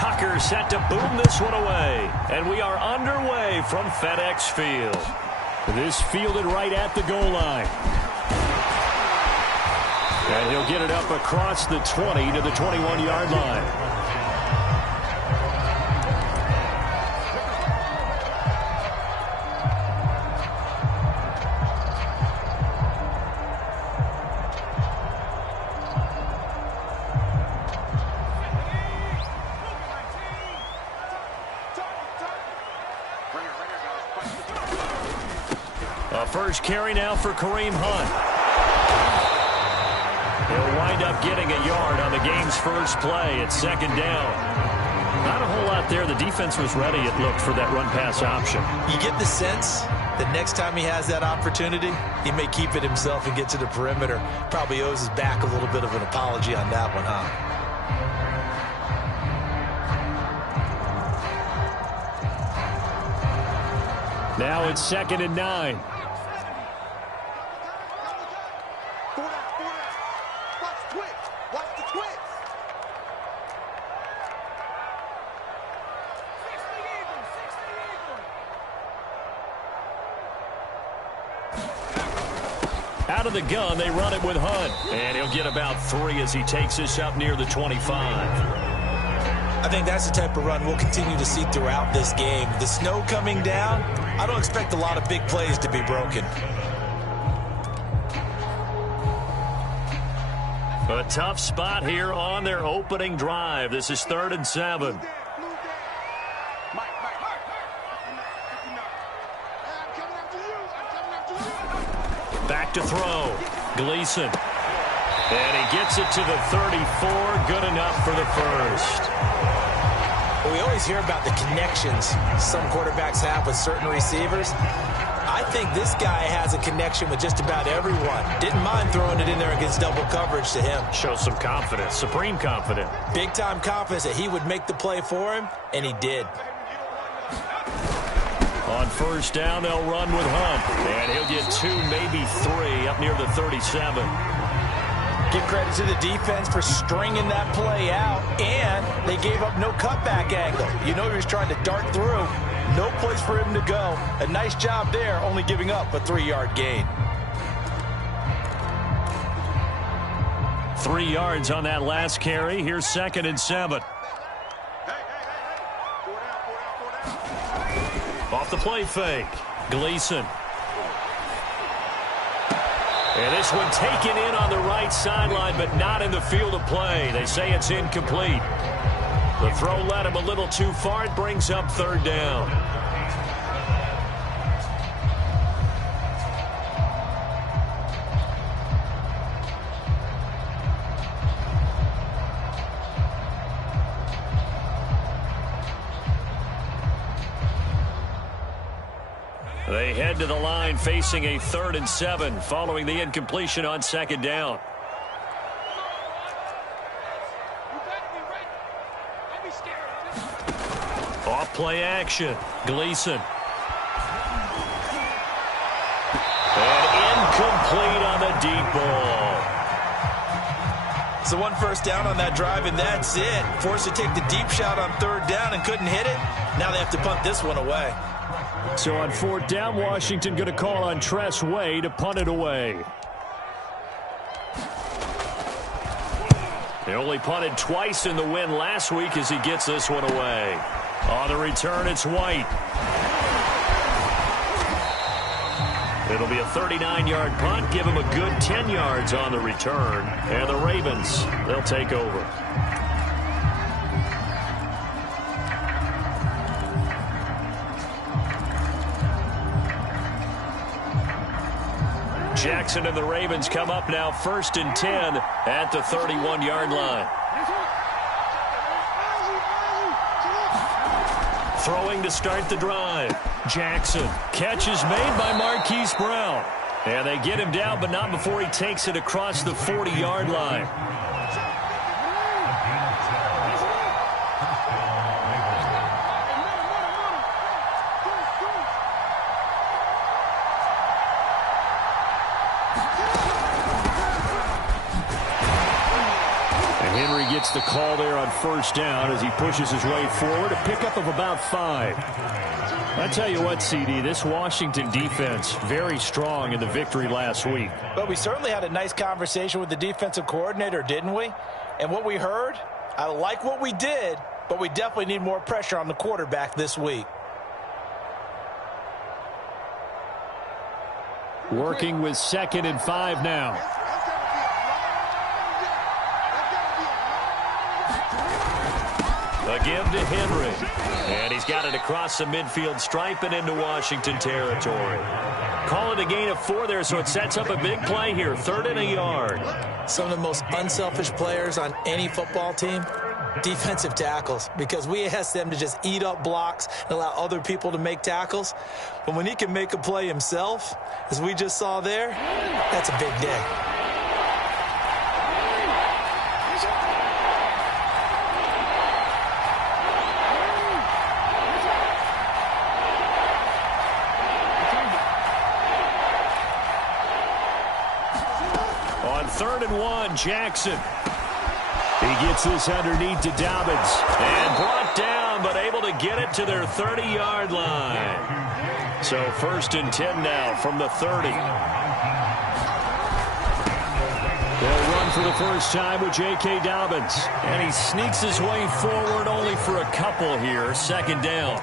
Tucker set to boom this one away. And we are underway from FedEx Field. This fielded right at the goal line. And he'll get it up across the 20 to the 21-yard line. First carry now for Kareem Hunt. He'll wind up getting a yard on the game's first play. It's second down. Not a whole lot there. The defense was ready, it looked, for that run-pass option. You get the sense that next time he has that opportunity, he may keep it himself and get to the perimeter. Probably owes his back a little bit of an apology on that one, huh? Now it's 2nd and 9. Out of the gun, they run it with Hunt. And he'll get about 3 as he takes this up near the 25. I think that's the type of run we'll continue to see throughout this game. The snow coming down, I don't expect a lot of big plays to be broken. A tough spot here on their opening drive. This is 3rd and 7. Back to throw. Gleason. And he gets it to the 34. Good enough for the first. Well, we always hear about the connections some quarterbacks have with certain receivers. I think this guy has a connection with just about everyone. Didn't mind throwing it in there against double coverage to him. Shows some confidence, supreme confidence. Big-time confidence that he would make the play for him, and he did. On first down, they'll run with Hunt. And he'll get 2, maybe 3 up near the 37. Give credit to the defense for stringing that play out, and they gave up no cutback angle. You know he was trying to dart through. No place for him to go. A nice job there, only giving up a 3-yard gain. 3 yards on that last carry. Here's 2nd and 7. Off the play fake. Gleason. And this one taken in on the right sideline, but not in the field of play. They say it's incomplete. The throw led him a little too far. It brings up 3rd down. They head to the line facing a 3rd and 7 following the incompletion on 2nd down. Off play action. Gleason. And incomplete on the deep ball. So 1 first down on that drive, and that's it. Forced to take the deep shot on 3rd down and couldn't hit it. Now they have to punt this one away. So on 4th down, Washington going to call on Tress Way to punt it away. They only punted twice in the win last week as he gets this one away. On the return, it's White. It'll be a 39-yard punt. Give him a good 10 yards on the return. And the Ravens, they'll take over. Jackson and the Ravens come up now 1st and 10 at the 31-yard line. Throwing to start the drive. Jackson. Catch is made by Marquise Brown. And they get him down, but not before he takes it across the 40-yard line. gets the call there on first down as he pushes his way forward. A pickup of about 5. I tell you what, CD, this Washington defense, very strong in the victory last week. But we certainly had a nice conversation with the defensive coordinator, didn't we? And what we heard, I like what we did, but we definitely need more pressure on the quarterback this week. Working with 2nd and 5 now. A give to Henry. And he's got it across the midfield stripe and into Washington territory. Call it a gain of 4 there, so it sets up a big play here. 3rd and a yard. Some of the most unselfish players on any football team, defensive tackles, because we ask them to just eat up blocks and allow other people to make tackles. But when he can make a play himself, as we just saw there, that's a big day. On 3rd and 1, Jackson. He gets this underneath to Dobbins. And brought down, but able to get it to their 30-yard line. So 1st and 10 now from the 30. They'll run for the first time with J.K. Dobbins. And he sneaks his way forward only for a couple here. 2nd down.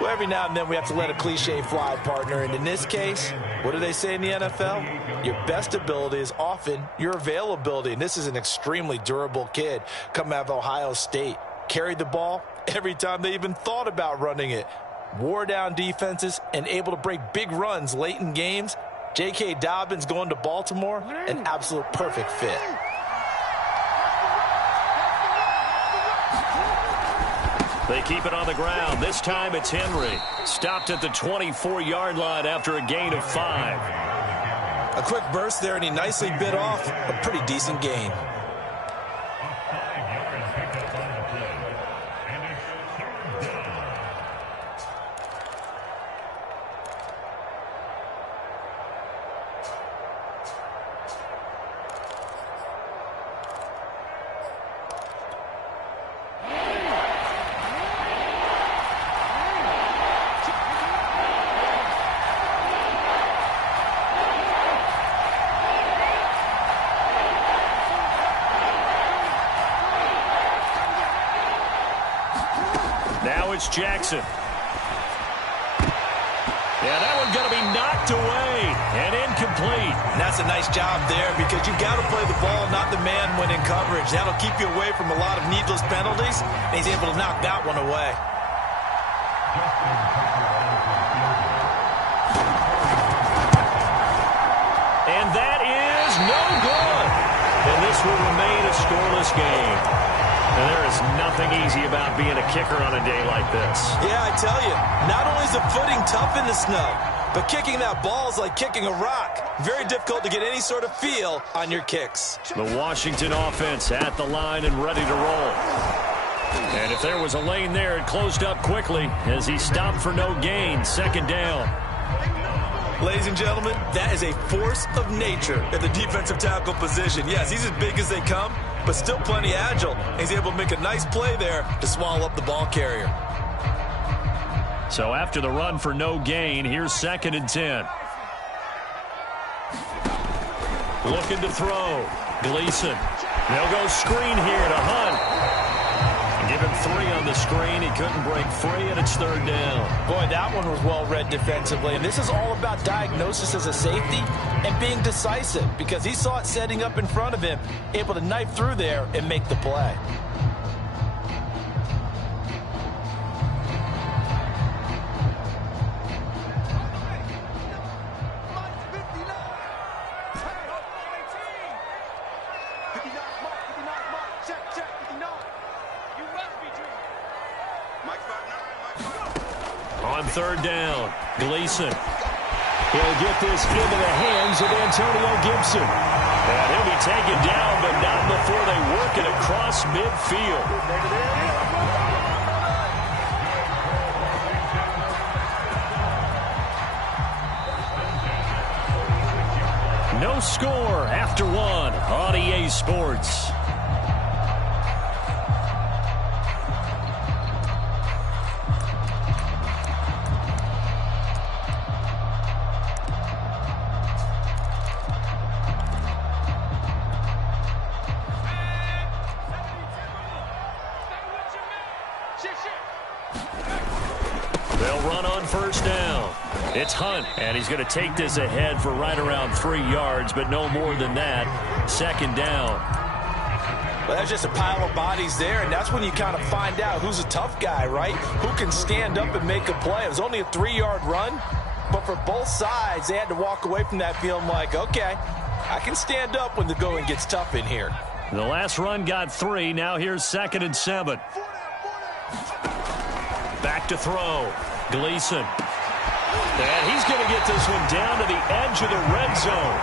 Well, every now and then we have to let a cliche fly, partner. And in this case, what do they say in the NFL? Your best ability is often your availability. And this is an extremely durable kid coming out of Ohio State. Carried the ball every time they even thought about running it. Wore down defenses and able to break big runs late in games. J.K. Dobbins going to Baltimore, an absolute perfect fit. They keep it on the ground. This time it's Henry. Stopped at the 24-yard line after a gain of 5. A quick burst there, and he nicely bit off a pretty decent gain. Now it's Jackson. Yeah, that one's going to be knocked away and incomplete. And that's a nice job there because you've got to play the ball, not the man when in coverage. That'll keep you away from a lot of needless penalties, and he's able to knock that one away. And that is no good. And this will remain a scoreless game. And there is nothing easy about being a kicker on a day like this. Yeah, I tell you, not only is the footing tough in the snow, but kicking that ball is like kicking a rock. Very difficult to get any sort of feel on your kicks. The Washington offense at the line and ready to roll. And if there was a lane there, it closed up quickly as he stopped for no gain. 2nd down. Ladies and gentlemen, that is a force of nature at the defensive tackle position. Yes, he's as big as they come, but still plenty agile. He's able to make a nice play there to swallow up the ball carrier. So after the run for no gain, here's 2nd and 10. Looking to throw. Gleason. They'll go screen here to Hunt. Give him 3 on the screen. He couldn't break free, and it's 3rd down. Boy, that one was well read defensively. And this is all about diagnosis as a safety and being decisive because he saw it setting up in front of him, able to knife through there and make the play. On 3rd down, Gleason. He'll get this into the hands of Antonio Gibson. And he'll be taken down, but not before they work it across midfield. No score after 1 on EA Sports. They'll run on first down. It's Hunt, and he's going to take this ahead for right around 3 yards, but no more than that. Second down. Well, that's just a pile of bodies there, and that's when you kind of find out who's a tough guy, right? Who can stand up and make a play. It was only a 3-yard run, but for both sides, they had to walk away from that feeling like, okay, I can stand up when the going gets tough in here. The last run got 3. Now here's 2nd and 7. Back to throw. Gleason. And he's going to get this one down to the edge of the red zone.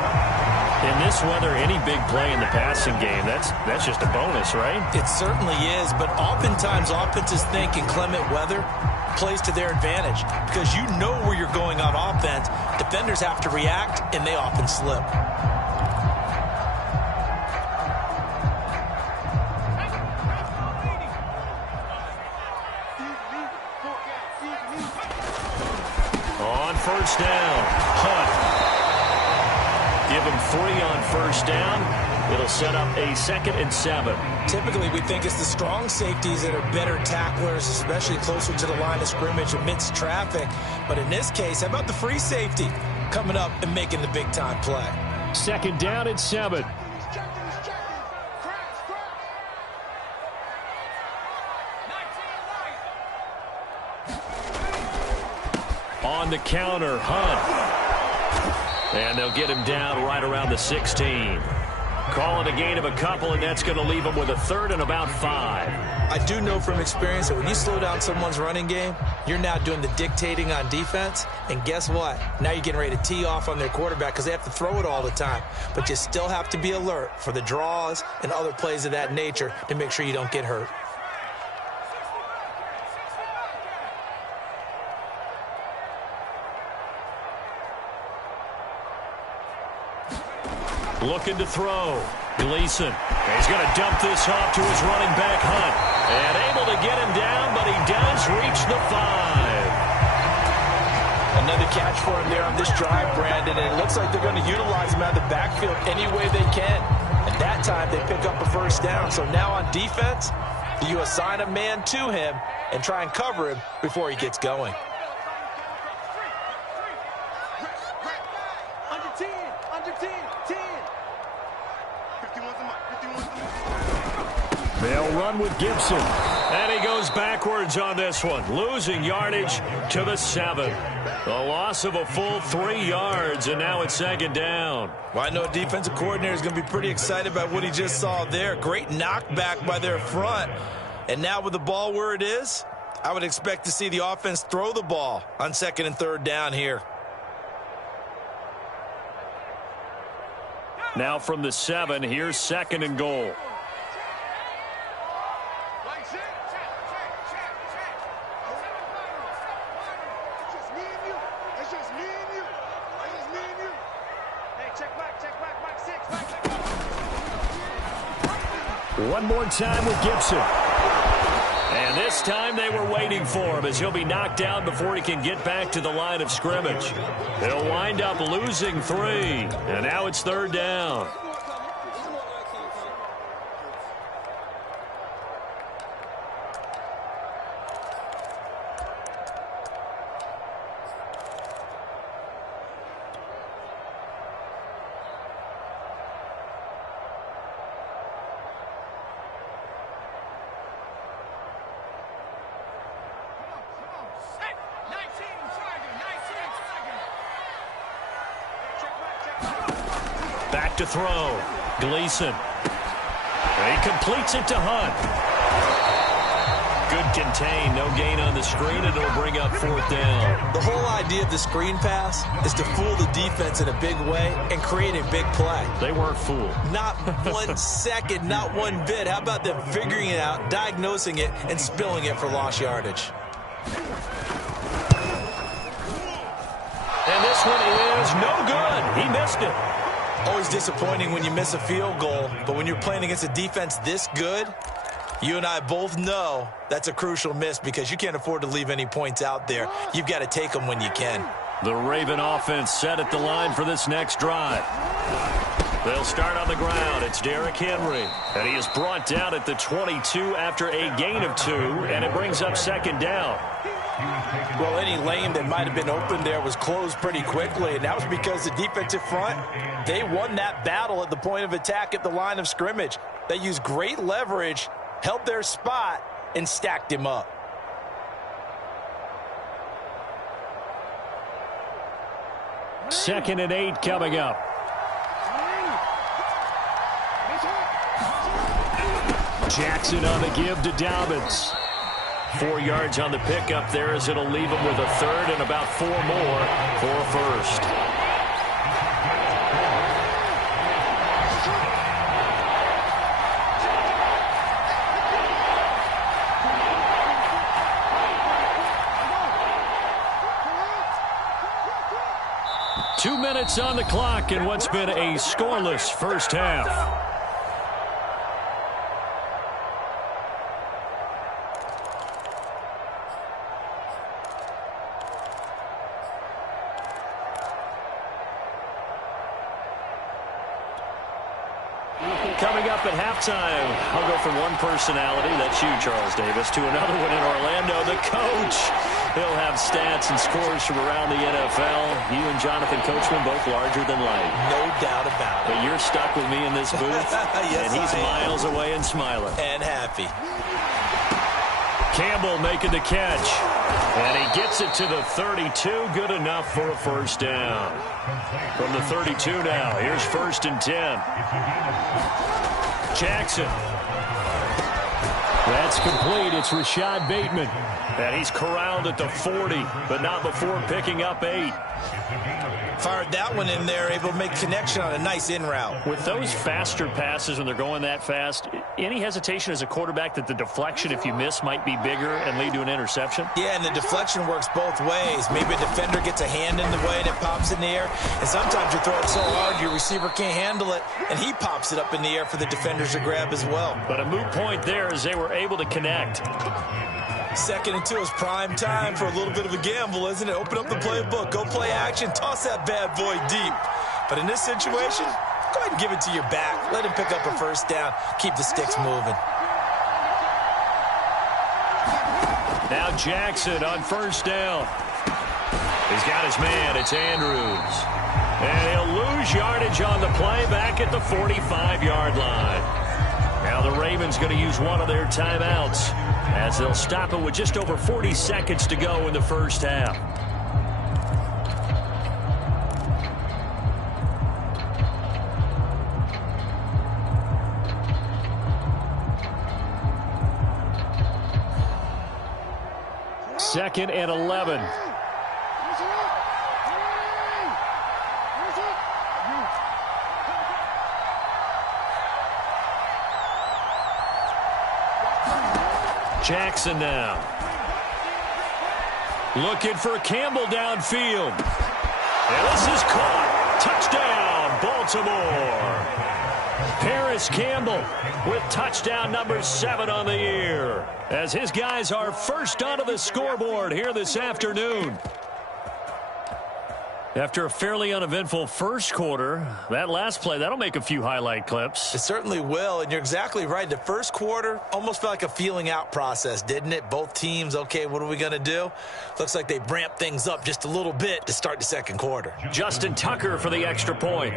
In this weather, any big play in the passing game, that's just a bonus, right? It certainly is, but oftentimes offenses think inclement weather plays to their advantage because you know where you're going on offense. Defenders have to react, and they often slip. On first down, Hunt. Give him 3 on first down. It'll set up a 2nd and 7. Typically, we think it's the strong safeties that are better tacklers, especially closer to the line of scrimmage amidst traffic. But in this case, how about the free safety coming up and making the big-time play? 2nd down and 7. On the counter, Hunt. And they'll get him down right around the 16. Call it a gain of a couple, and that's going to leave him with a 3rd and about 5. I do know from experience that when you slow down someone's running game, you're now doing the dictating on defense. And guess what? Now you're getting ready to tee off on their quarterback because they have to throw it all the time. But you still have to be alert for the draws and other plays of that nature to make sure you don't get hurt. Looking to throw. Gleason. He's going to dump this off to his running back, Hunt. And able to get him down, but he does reach the 5. Another catch for him there on this drive, Brandon. And it looks like they're going to utilize him out of the backfield any way they can. And that time they pick up a first down. So now on defense, you assign a man to him and try and cover him before he gets going. They'll run with Gibson. And he goes backwards on this one, losing yardage to the 7. The loss of a full 3 yards, and now it's 2nd down. Well, I know a defensive coordinator is going to be pretty excited about what he just saw there. Great knockback by their front. And now with the ball where it is, I would expect to see the offense throw the ball on 2nd and 3rd down here. Now from the 7, here's 2nd and goal. One more time with Gibson. And this time they were waiting for him as he'll be knocked down before he can get back to the line of scrimmage. He'll wind up losing 3. And now it's 3rd down. Back to throw. Gleason. He completes it to Hunt. Good contain. No gain on the screen, and it'll bring up 4th down. The whole idea of the screen pass is to fool the defense in a big way and create a big play. They weren't fooled. Not 1 second, not one bit. How about them figuring it out, diagnosing it, and spilling it for lost yardage? And this one is no good. He missed it. Always disappointing when you miss a field goal, but when you're playing against a defense this good, you and I both know that's a crucial miss because you can't afford to leave any points out there. You've got to take them when you can. The Raven offense set at the line for this next drive. They'll start on the ground. It's Derrick Henry. And he is brought down at the 22 after a gain of 2, and it brings up second down. Well, any lane that might have been open there was closed pretty quickly, and that was because the defensive front, they won that battle at the point of attack at the line of scrimmage. They used great leverage, held their spot, and stacked him up. Second and 8 coming up. Jackson on the give to Dobbins. 4 yards on the pickup there as it'll leave him with a third and about 4 more for a first. Two minutes on the clock in what's been a scoreless first half. Coming up at halftime, I'll go from one personality, that's you, Charles Davis, to another one in Orlando, the coach. He'll have stats and scores from around the NFL. You and Jonathan Coachman both larger than life. No doubt about it. But you're stuck with me in this booth, yes, and he's miles away and smiling. And happy. Campbell making the catch. And he gets it to the 32. Good enough for a first down. From the 32 now. Here's 1st and 10. Jackson. That's complete. It's Rashad Bateman. And he's corralled at the 40, but not before picking up 8. Fired that one in there, able to make connection on a nice in route. With those faster passes when they're going that fast, any hesitation as a quarterback that the deflection, if you miss, might be bigger and lead to an interception? Yeah, and the deflection works both ways. Maybe a defender gets a hand in the way and it pops in the air, and sometimes you throw it so hard your receiver can't handle it, and he pops it up in the air for the defenders to grab as well. But a moot point there as they were able to connect. 2nd and 2 is prime time for a little bit of a gamble, isn't it? Open up the playbook, go play action, toss that bad boy deep. But in this situation, go ahead and give it to your back. Let him pick up a first down. Keep the sticks moving. Now Jackson on first down. He's got his man. It's Andrews. And he'll lose yardage on the play back at the 45-yard line. Now the Ravens going to use one of their timeouts as they'll stop it with just over 40 seconds to go in the first half. Second and 11. Jackson now. Looking for Campbell downfield. And this is caught. Touchdown, Baltimore. Paris Campbell with touchdown number 7 on the year, as his guys are first onto the scoreboard here this afternoon. After a fairly uneventful first quarter, that last play, that'll make a few highlight clips. It certainly will, and you're exactly right. The first quarter almost felt like a feeling out process, didn't it? Both teams, okay, what are we going to do? Looks like they ramped things up just a little bit to start the second quarter. Justin Tucker for the extra point.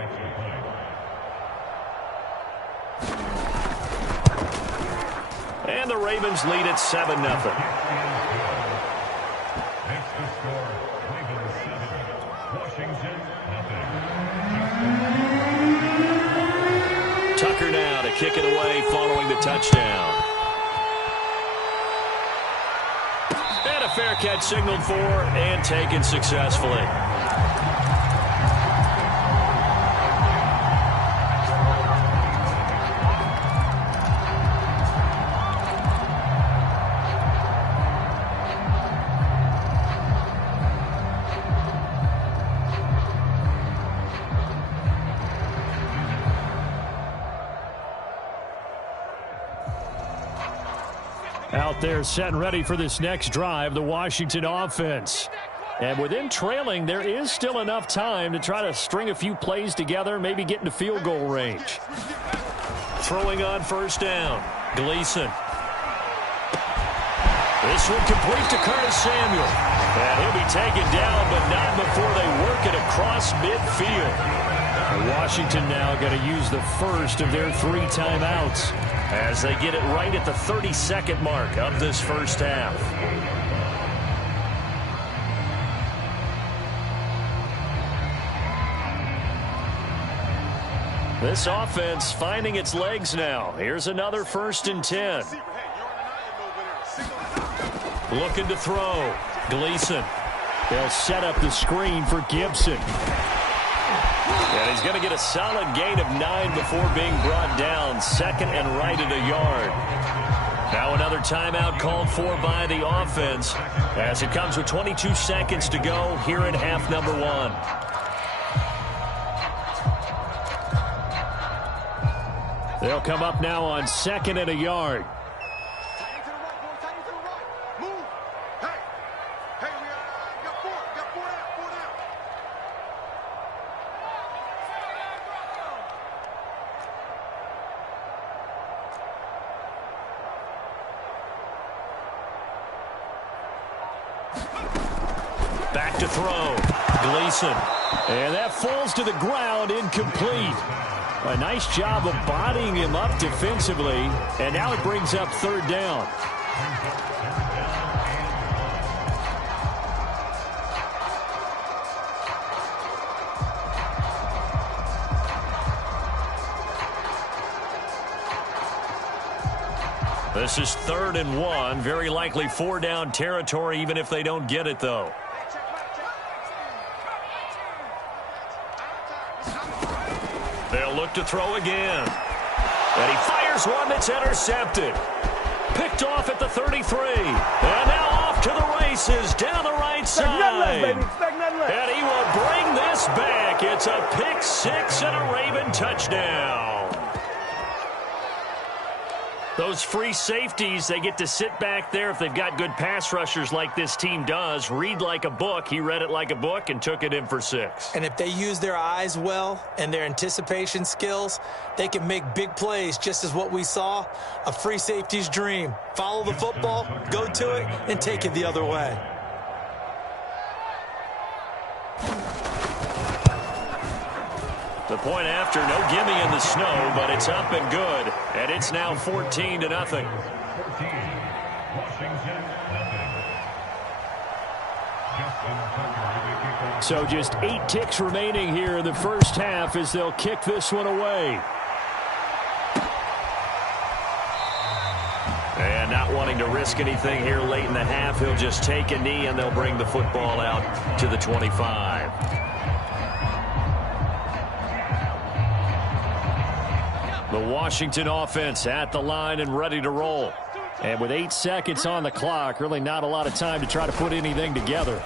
And the Ravens lead at 7-0. Tucker now to kick it away following the touchdown. And a fair catch signaled for and taken successfully. Out there set and ready for this next drive, the Washington offense. And with them trailing, there is still enough time to try to string a few plays together, maybe get into field goal range. Throwing on first down, Gleason. This one complete to Curtis Samuel. And he'll be taken down, but not before they work it across midfield. Washington now going to use the first of their 3 timeouts as they get it right at the 32nd mark of this first half. This offense finding its legs now. Here's another 1st and 10. Looking to throw. Gleason. They'll set up the screen for Gibson. And he's going to get a solid gain of 9 before being brought down. 2nd and right at a yard. Now another timeout called for by the offense as it comes with 22 seconds to go here in half number 1. They'll come up now on 2nd and a yard. Back to throw. Gleason. And that falls to the ground, incomplete. A nice job of bodying him up defensively, and now it brings up 3rd down. This is 3rd and 1, very likely 4-down territory, even if they don't get it, though. They'll look to throw again. And he fires one that's intercepted. Picked off at the 33. And now off to the races down the right side. And he will bring this back. It's a pick 6 and a Raven touchdown. Those free safeties, they get to sit back there if they've got good pass rushers like this team does. Read like a book. He read it like a book and took it in for 6. And if they use their eyes well and their anticipation skills, they can make big plays, just as what we saw. A free safety's dream. Follow the football, go to it, and take it the other way. The point after, no gimme in the snow, but it's up and good. And it's now 14-0. So just 8 ticks remaining here in the first half as they'll kick this one away. And not wanting to risk anything here late in the half, he'll just take a knee and they'll bring the football out to the 25. The Washington offense at the line and ready to roll. And with 8 seconds on the clock, really not a lot of time to try to put anything together.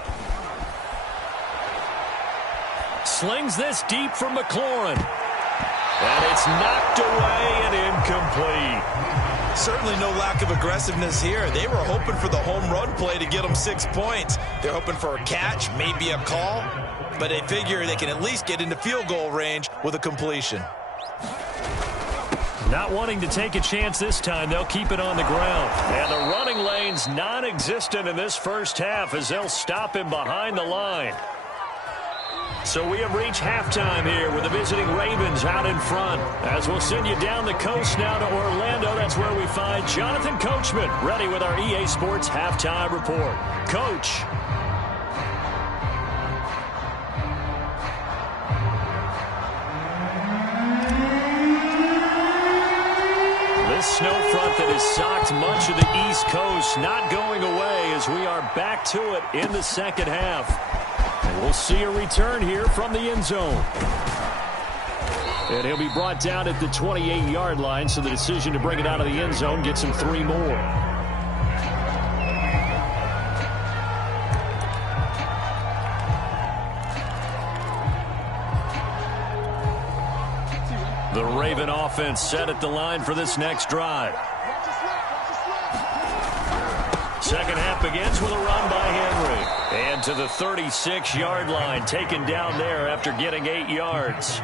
Slings this deep from McLaurin. And it's knocked away and incomplete. Certainly no lack of aggressiveness here. They were hoping for the home run play to get them 6 points. They're hoping for a catch, maybe a call, but they figure they can at least get into field goal range with a completion. Not wanting to take a chance this time, they'll keep it on the ground. And the running lane's non-existent in this first half as they'll stop him behind the line. So we have reached halftime here with the visiting Ravens out in front. As we'll send you down the coast now to Orlando, that's where we find Jonathan Coachman ready with our EA Sports Halftime Report. Coach. This snow front that has socked much of the East Coast not going away as we are back to it in the second half. And we'll see a return here from the end zone. And he'll be brought down at the 28-yard line, so the decision to bring it out of the end zone gets him 3 more. The Raven offense set at the line for this next drive. Second half begins with a run by Henry. And to the 36-yard line, taken down there after getting 8 yards.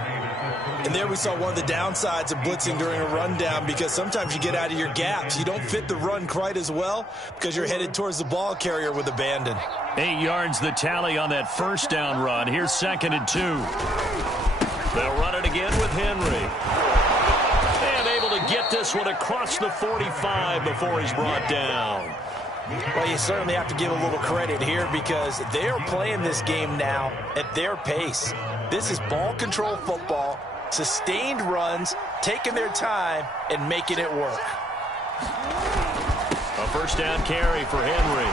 And there we saw one of the downsides of blitzing during a rundown, because sometimes you get out of your gaps. You don't fit the run quite as well because you're headed towards the ball carrier with abandon. 8 yards the tally on that first down run. Here's 2nd and 2. They'll run it again with Henry. And able to get this one across the 45 before he's brought down. Well, you certainly have to give a little credit here because they are playing this game now at their pace. This is ball control football, sustained runs, taking their time, and making it work. A first down carry for Henry.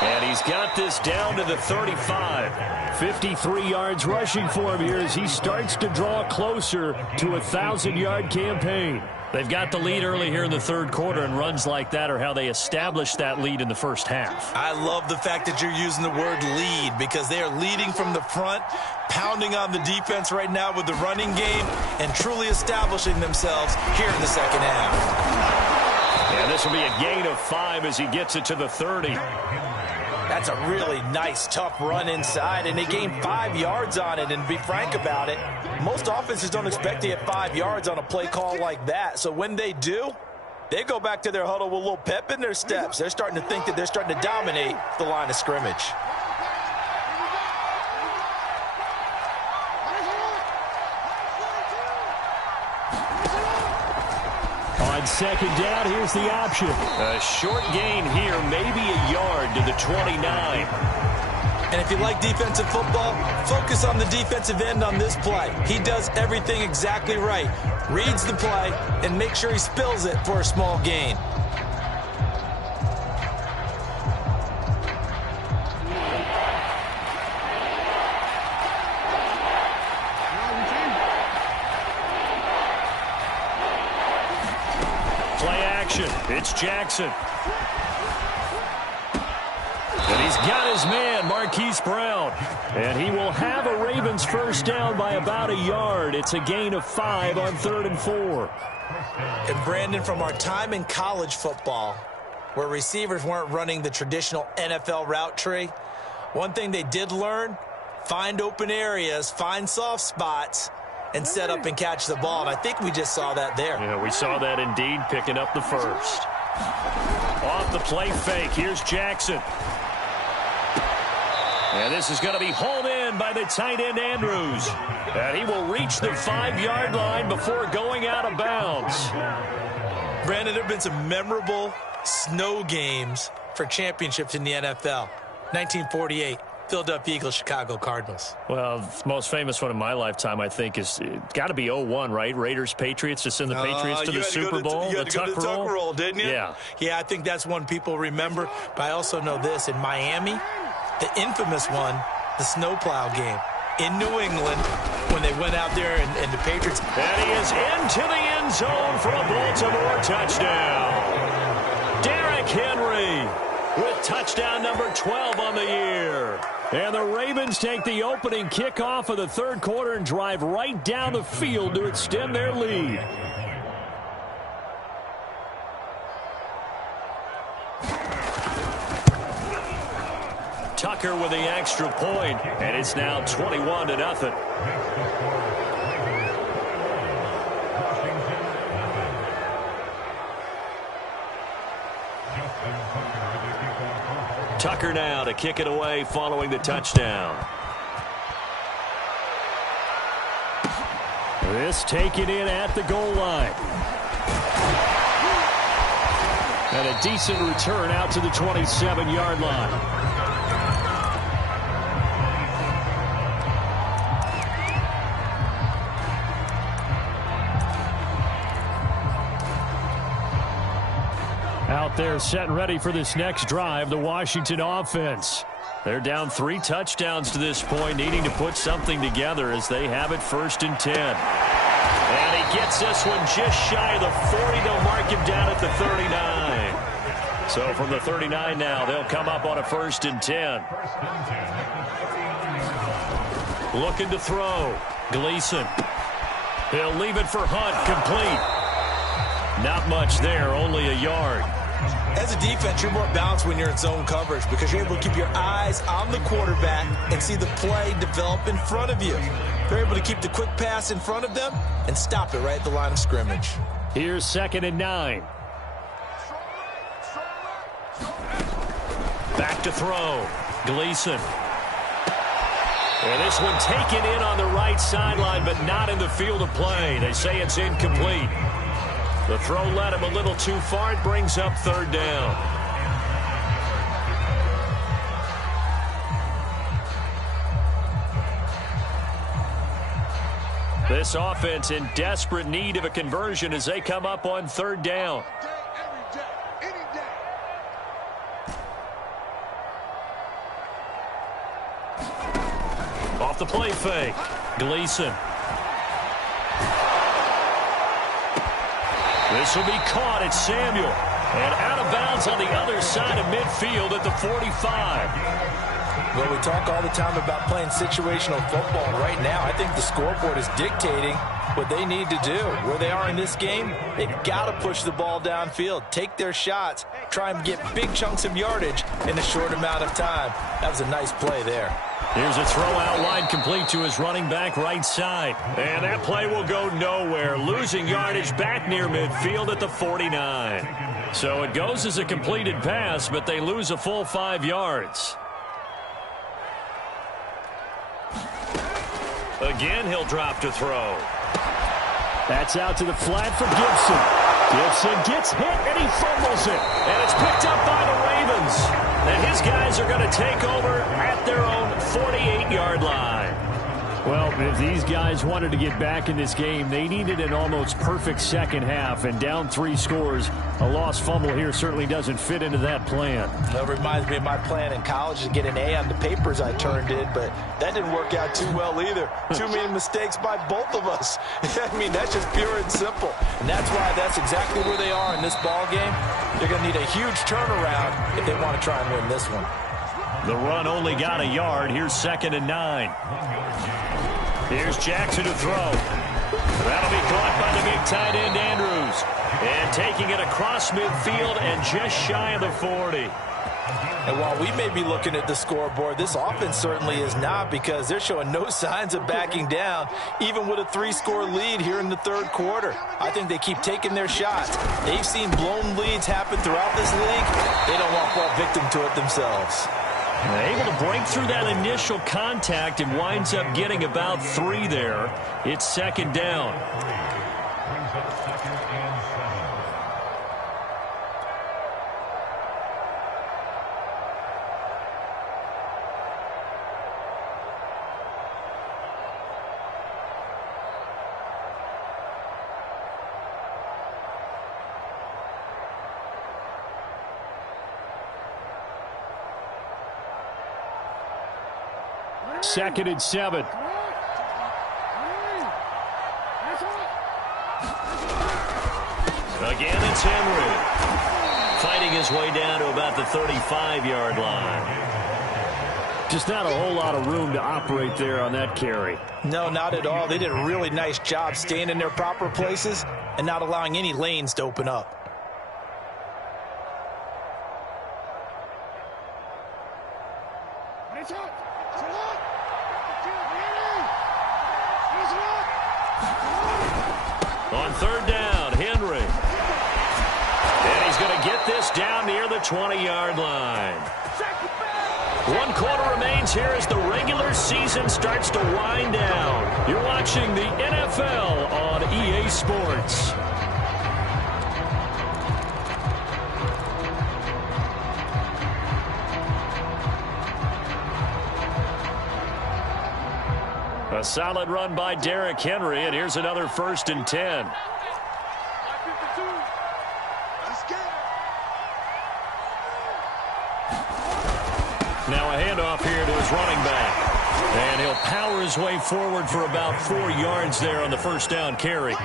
And he's got this down to the 35. 53 yards rushing for him here as he starts to draw closer to a 1,000-yard campaign. They've got the lead early here in the third quarter, and runs like that are how they establish that lead in the first half. I love the fact that you're using the word lead because they are leading from the front, pounding on the defense right now with the running game, and truly establishing themselves here in the second half. And this will be a gain of 5 as he gets it to the 30. That's a really nice, tough run inside, and they gained 5 yards on it. And to be frank about it, most offenses don't expect to get 5 yards on a play call like that. So when they do, they go back to their huddle with a little pep in their steps. They're starting to think that they're starting to dominate the line of scrimmage. On second down, here's the option. A short gain here, maybe a yard to the 29. And if you like defensive football, focus on the defensive end on this play. He does everything exactly right. Reads the play and makes sure he spills it for a small gain. It's Jackson. And he's got his man, Marquise Brown. And he will have a Ravens first down by about a yard. It's a gain of 5 on 3rd and 4. And Brandon, from our time in college football, where receivers weren't running the traditional NFL route tree, one thing they did learn, find open areas, find soft spots, and set up and catch the ball. And I think we just saw that there. Yeah, we saw that indeed, picking up the first. Off the play fake, here's Jackson. And this is going to be hauled in by the tight end Andrews. And he will reach the 5-yard line before going out of bounds. Brandon, there have been some memorable snow games for championships in the NFL. 1948. Philadelphia Eagles, Chicago Cardinals. Well, the most famous one in my lifetime, I think, is got to be 01, right? Raiders, Patriots, to send the Patriots to the Super Bowl. You had to go to the tuck roll, didn't you? Yeah. Yeah, I think that's one people remember. But I also know this. In Miami, the infamous one, the snowplow game. In New England, when they went out there and the Patriots. And he is into the end zone for a Baltimore touchdown. Derrick Henry with touchdown number 12 on the year. And the Ravens take the opening kickoff of the third quarter and drive right down the field to extend their lead. Tucker with the extra point, and it's now 21-0. Tucker now to kick it away following the touchdown. This taken in at the goal line. And a decent return out to the 27-yard line. Out there set and ready for this next drive, the Washington offense. They're down 3 touchdowns to this point, needing to put something together as they have it 1st and 10. And he gets this one just shy of the 40. They'll mark him down at the 39. So from the 39 now, they'll come up on a 1st and 10. Looking to throw. Gleason. He'll leave it for Hunt, complete. Not much there, only a yard. As a defense, you're more balanced when you're in zone coverage because you're able to keep your eyes on the quarterback and see the play develop in front of you. They're able to keep the quick pass in front of them and stop it right at the line of scrimmage. Here's 2nd and 9. Back to throw. Gleason. And this one taken in on the right sideline, but not in the field of play. They say it's incomplete. The throw led him a little too far. It brings up 3rd down. This offense in desperate need of a conversion as they come up on 3rd down. Off the play fake. Gleason. This will be caught at Samuel. And out of bounds on the other side of midfield at the 45. Well, we talk all the time about playing situational football. Right now, I think the scoreboard is dictating what they need to do. Where they are in this game, they've got to push the ball downfield, take their shots, try and get big chunks of yardage in a short amount of time. That was a nice play there. Here's a throw out wide complete to his running back right side. And that play will go nowhere. Losing yardage back near midfield at the 49. So it goes as a completed pass, but they lose a full 5 yards. Again, he'll drop to throw. That's out to the flat for Gibson. Gibson gets hit, and he fumbles it. And it's picked up by the Ravens. And his guys are going to take over at their own 48-yard line. Well, if these guys wanted to get back in this game, they needed an almost perfect second half. And down 3 scores, a lost fumble here certainly doesn't fit into that plan. That reminds me of my plan in college to get an A on the papers I turned in, but that didn't work out too well either. Too many mistakes by both of us. I mean, that's just pure and simple. And that's why that's exactly where they are in this ball game. They're going to need a huge turnaround if they want to try and win this one. The run only got a yard. Here's 2nd and 9. Here's Jackson to throw. That'll be caught by the big tight end, Andrews. And taking it across midfield and just shy of the 40. And while we may be looking at the scoreboard, this offense certainly is not, because they're showing no signs of backing down, even with a 3-score lead here in the 3rd quarter. I think they keep taking their shots. They've seen blown leads happen throughout this league. They don't want to fall victim to it themselves. Able to break through that initial contact and winds up getting about 3 there. It's 2nd down. Second and 7. Again, it's Henry. Fighting his way down to about the 35-yard line. Just not a whole lot of room to operate there on that carry. No, not at all. They did a really nice job staying in their proper places and not allowing any lanes to open up. On 3rd down, Henry. And he's going to get this down near the 20-yard line. 1 quarter remains here as the regular season starts to wind down. You're watching the NFL on EA Sports. A solid run by Derrick Henry, and here's another 1st and 10. Now a handoff here to his running back. And he'll power his way forward for about 4 yards there on the 1st down carry.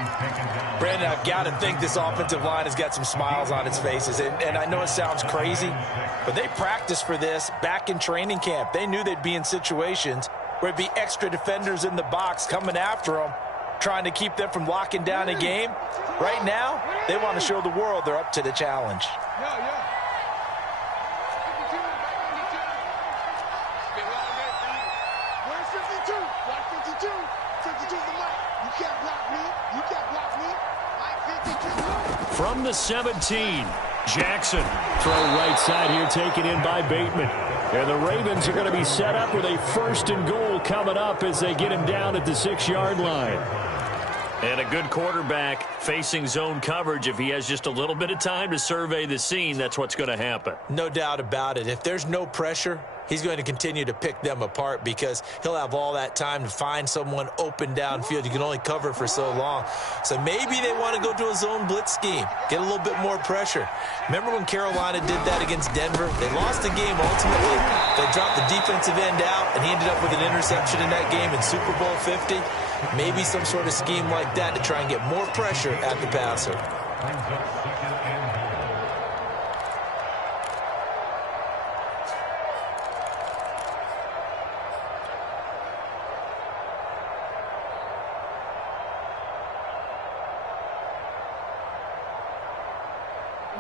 Brandon, I've got to think this offensive line has got some smiles on its faces. And I know it sounds crazy, but they practiced for this back in training camp. They knew they'd be in situations where it'd be extra defenders in the box coming after them, trying to keep them from locking down a game. Right now, they want to show the world they're up to the challenge. from the 17. Jackson, throw right side here, taken in by Bateman. And the Ravens are going to be set up with a 1st and goal coming up as they get him down at the 6-yard line. And a good quarterback facing zone coverage. If he has just a little bit of time to survey the scene, that's what's going to happen. No doubt about it. If there's no pressure, he's going to continue to pick them apart because he'll have all that time to find someone open downfield. You can only cover for so long. So maybe they want to go to a zone blitz scheme, get a little bit more pressure. Remember when Carolina did that against Denver? They lost the game ultimately. They dropped the defensive end out, and he ended up with an interception in that game in Super Bowl 50. Maybe some sort of scheme like that to try and get more pressure at the passer.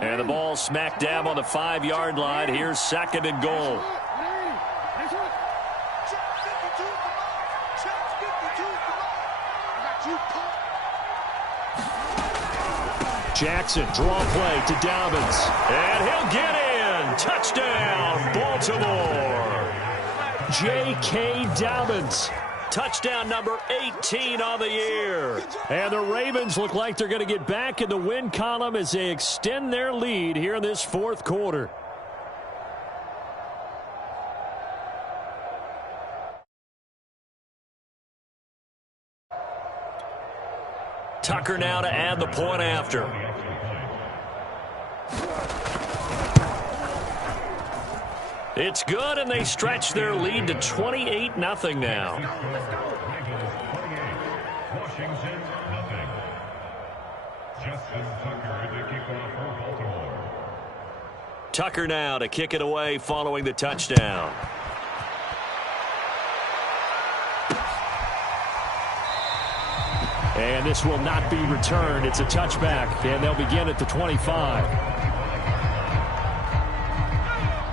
And the ball smack dab on the 5-yard line. Here's 2nd and goal. Jackson, draw play to Dobbins. And he'll get in. Touchdown, Baltimore. J.K. Dobbins. Touchdown number 18 on the year. And the Ravens look like they're going to get back in the win column as they extend their lead here in this 4th quarter. Tucker now to add the point after. It's good, and they stretch their lead to 28-0 now. Tucker now to kick it away following the touchdown. And this will not be returned. It's a touchback, and they'll begin at the 25.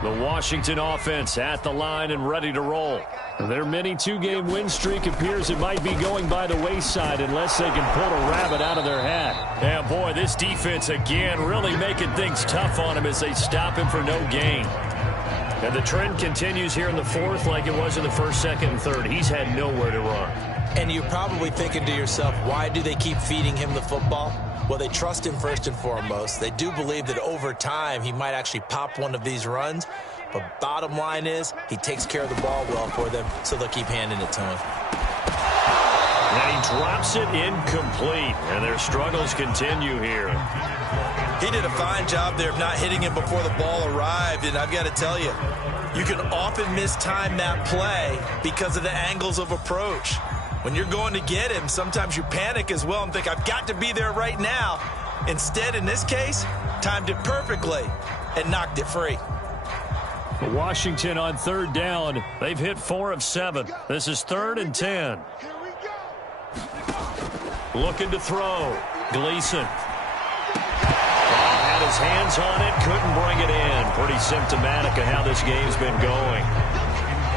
The Washington offense at the line and ready to roll. Their mini 2-game win streak appears it might be going by the wayside unless they can pull a rabbit out of their hat. Yeah, boy, this defense again really making things tough on him as they stop him for no gain. And the trend continues here in the 4th like it was in the 1st, 2nd, and 3rd. He's had nowhere to run. And you're probably thinking to yourself, why do they keep feeding him the football? Well, they trust him first and foremost. They do believe that over time he might actually pop one of these runs. But bottom line is he takes care of the ball well for them, so they'll keep handing it to him. And he drops it incomplete, and their struggles continue here. He did a fine job there of not hitting him before the ball arrived, and I've got to tell you, you can often mistime that play because of the angles of approach. When you're going to get him, sometimes you panic as well and think, I've got to be there right now. Instead, in this case, timed it perfectly and knocked it free. Washington on 3rd down. They've hit 4 of 7. This is 3rd and 10. Looking to throw. Gleason. Had his hands on it, couldn't bring it in. Pretty symptomatic of how this game's been going.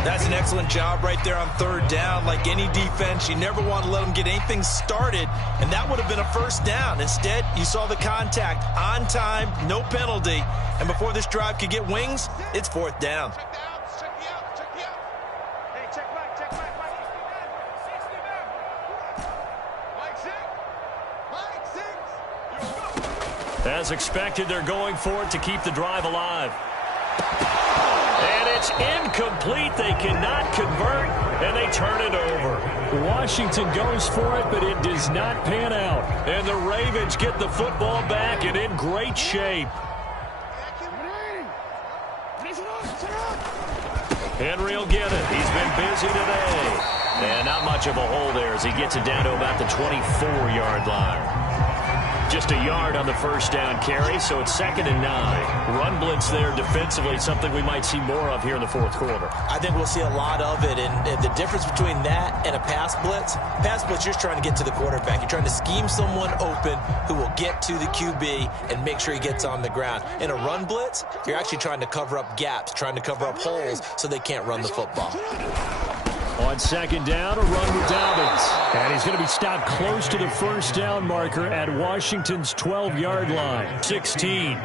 That's an excellent job right there on 3rd down. Like any defense, you never want to let them get anything started, and that would have been a 1st down. Instead, you saw the contact on time, no penalty, and before this drive could get wings, it's 4th down. As expected, they're going for it to keep the drive alive. And it's incomplete. They cannot convert, and they turn it over. Washington goes for it, but it does not pan out. And the Ravens get the football back and in great shape. Henry will get it. He's been busy today. And not much of a hole there as he gets it down to about the 24-yard line. Just a yard on the 1st down carry, so it's 2nd and 9. Run blitz there defensively, something we might see more of here in the 4th quarter. I think we'll see a lot of it, and the difference between that and a pass blitz, you're just trying to get to the quarterback. You're trying to scheme someone open who will get to the QB and make sure he gets on the ground. In a run blitz, you're actually trying to cover up gaps, trying to cover up holes so they can't run the football. On second down, a run with Dobbins. And he's going to be stopped close to the first down marker at Washington's 12-yard line. 16.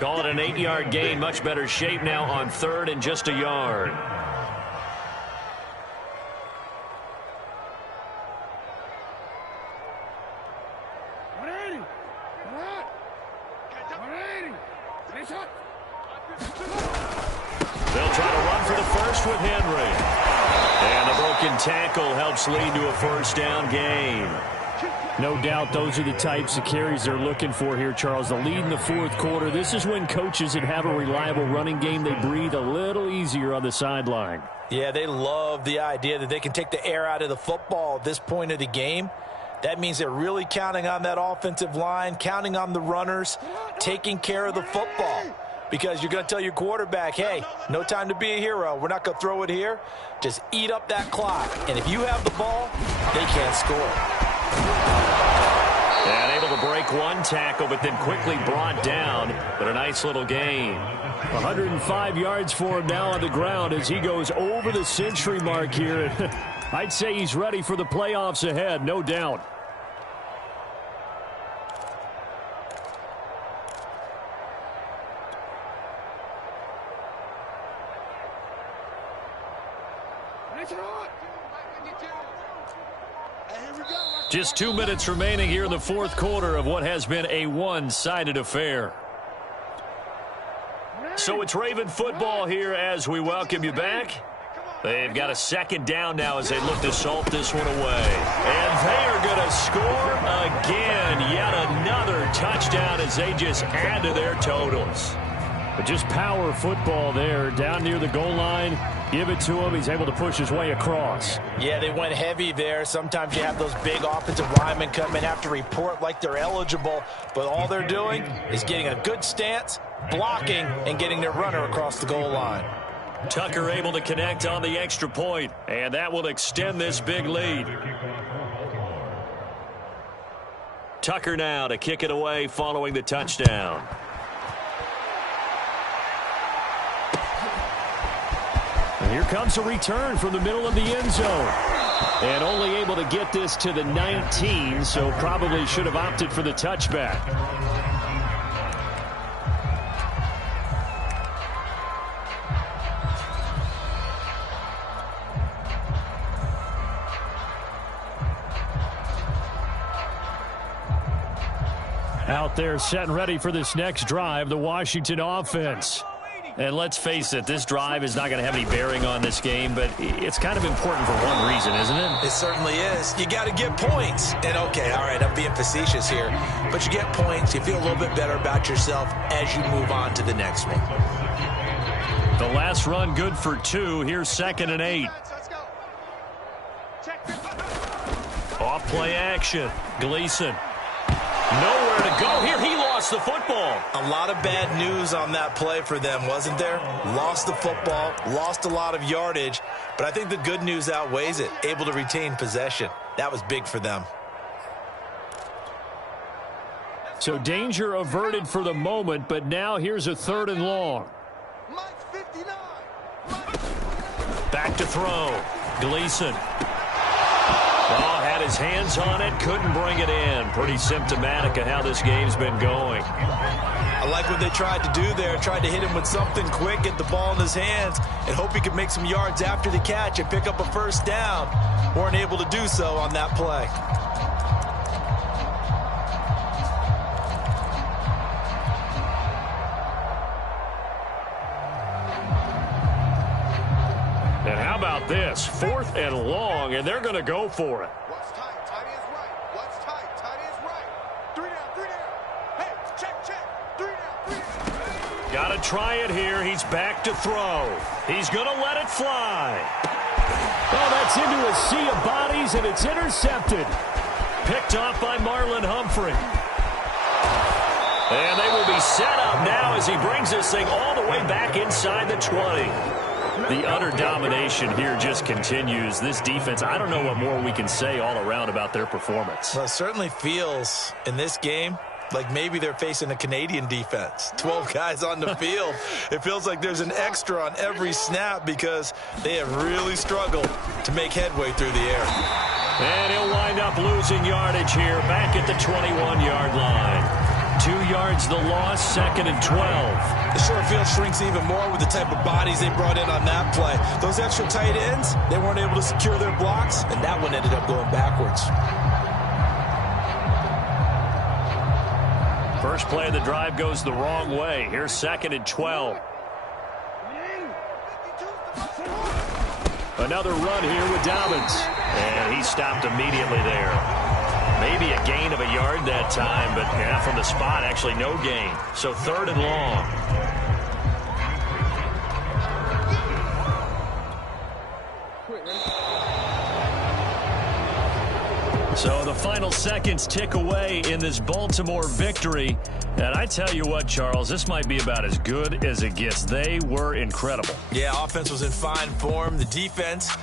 Call it an 8-yard gain. Much better shape now on third and just a yard. They'll try to run for the first with Henry. And the broken tackle helps lead to a first down gain. No doubt those are the types of carries they're looking for here, Charles. The lead in the fourth quarter. This is when coaches that have a reliable running game, they breathe a little easier on the sideline. Yeah, they love the idea that they can take the air out of the football at this point of the game. That means they're really counting on that offensive line, counting on the runners, taking care of the football. Because you're going to tell your quarterback, hey, no time to be a hero. We're not going to throw it here. Just eat up that clock. And if you have the ball, they can't score. And able to break one tackle, but then quickly brought down. But a nice little gain. 105 yards for him now on the ground as he goes over the century mark here. I'd say he's ready for the playoffs ahead, no doubt. Just 2 minutes remaining here in the fourth quarter of what has been a one-sided affair. So it's Raven football here as we welcome you back. They've got a second down now as they look to salt this one away. And they are going to score again. Yet another touchdown as they just add to their totals. But just power football there down near the goal line. Give it to him. He's able to push his way across. Yeah, they went heavy there. Sometimes you have those big offensive linemen come and have to report like they're eligible. But all they're doing is getting a good stance, blocking, and getting their runner across the goal line. Tucker able to connect on the extra point, and that will extend this big lead. Tucker now to kick it away following the touchdown. And here comes a return from the middle of the end zone. And only able to get this to the 19, so probably should have opted for the touchback. Out there set and ready for this next drive, the Washington offense. And let's face it, this drive is not going to have any bearing on this game, but it's kind of important for one reason, isn't it? It certainly is. You got to get points. And, okay, all right, I'm being facetious here. But you get points, you feel a little bit better about yourself as you move on to the next one. The last run good for 2. Here's 2nd and 8. Off play action. Gleason. Nowhere to go here. He lost the football. A lot of bad news on that play for them, wasn't there? Lost the football, lost a lot of yardage, but I think the good news outweighs it. Able to retain possession. That was big for them. So danger averted for the moment, but now here's a 3rd and long. Back to throw. Gleason. Oh, had his hands on it, couldn't bring it in. Pretty symptomatic of how this game's been going. I like what they tried to do there. Tried to hit him with something quick, get the ball in his hands, and hope he could make some yards after the catch and pick up a first down. Weren't able to do so on that play. And how about this? 4th and long, and they're going to go for it. What's tight? Tight is right. What's tight? Tight is right. 3 down, 3 down. Hey, check. 3 down. Got to try it here. He's back to throw. He's going to let it fly. Oh, that's into a sea of bodies, and it's intercepted. Picked off by Marlon Humphrey. And they will be set up now as he brings this thing all the way back inside the 20. The utter domination here just continues. This defense, I don't know what more we can say all around about their performance. Well, it certainly feels in this game Like maybe they're facing a Canadian defense. 12 guys on the field. It feels like there's an extra on every snap because they have really struggled to make headway through the air. And he'll wind up losing yardage here, back at the 21-yard line. 2 yards the loss, 2nd and 12. The short field shrinks even more with the type of bodies they brought in on that play. Those extra tight ends, they weren't able to secure their blocks, and that one ended up going backwards. First play of the drive goes the wrong way. Here's 2nd and 12. Another run here with Dobbins. And he stopped immediately there. Maybe a gain of a yard that time, but yeah, from the spot, actually no gain. So 3rd and long. So the final seconds tick away in this Baltimore victory. And I tell you what, Charles, this might be about as good as it gets. They were incredible. Yeah, offense was in fine form. The defense